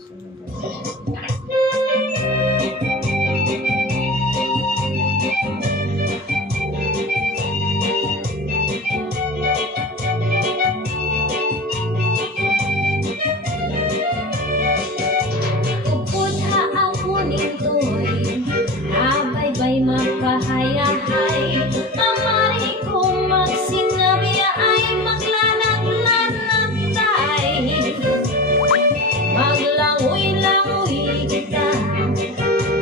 Upod ha ako nito'y habay-bay mapahayahay. Mamari kong magsinabi ay maglanag-lanag-tay. Maglangoy-langoy kita,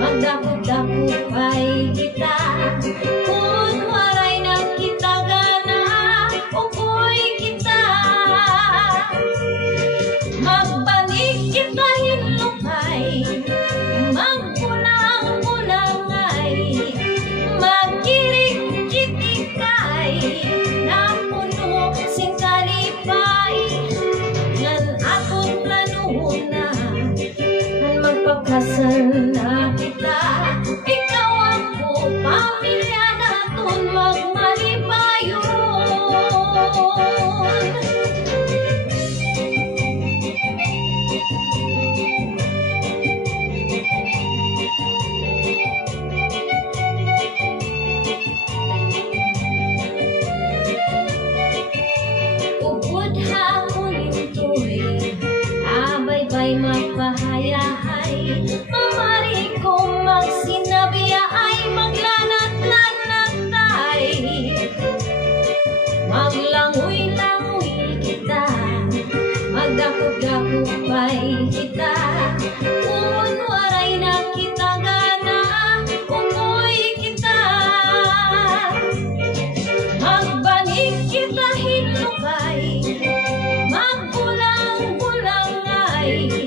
magdakop-dakopay kita. Kung waray na kita gana, ukoy kita. Magbalik kita hinukay, magpulang-pulangay, magkirik-kitikay, napuno sing kalipay. Ngan atong planuhon na, ngan magpakasal na kita. Ikaw ako, pamilya naton magmalipayon. Upod ha ako nito'y habay-bay mapahayahay. Mamari kong magsinabi ay maglanat-lanat-tay. Maglangoy-langoy kita, magdakop-dakopay kita. Kung waray na kita gana, ukoy kita. Magbalik kita hinukay, magbulang-bulangay,